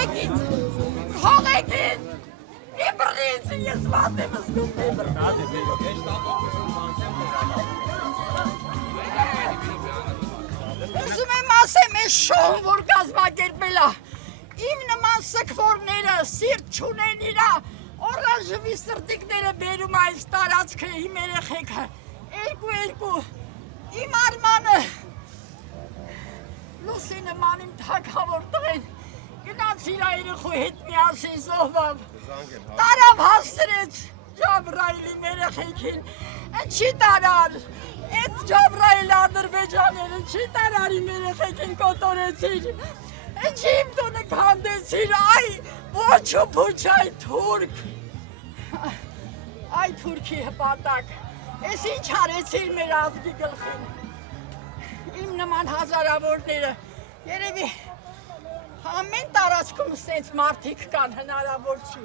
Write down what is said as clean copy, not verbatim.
Թողեկին, մի բռնից ես վատ եմ զգում, մի Ուզում եմ ասեմ, ես շոհն, որ կազմակերպել է, իմ նման սքվորները, սիրտ չունեն իրա, օրանժվի սրտիկները բերում այս տարածքը, իմ երեխեքը, երկու, իմ Արմանը, Լուսի նման իմ թագավոր տղեն, գնաց իր երեխու հետ միասին զոհվավ, տարավ հաստրեց Ջաբրայելի երեխեքին, չի տարար, Այդ Ջաբրայել Ադրբեջաները չի տարար իմ երեխեքին կոտորեցիր, ինչի իմ տունը քանդեցիր, այ ոչ ու փուչ այ թուրք, այ թուրքի հպատակ, ես ինչ արեցիր մեր ազգի գլխին, իմ նման հազարավորները, երևի ամեն տարածքում սենց մարդիկ կան հնարավոր չի։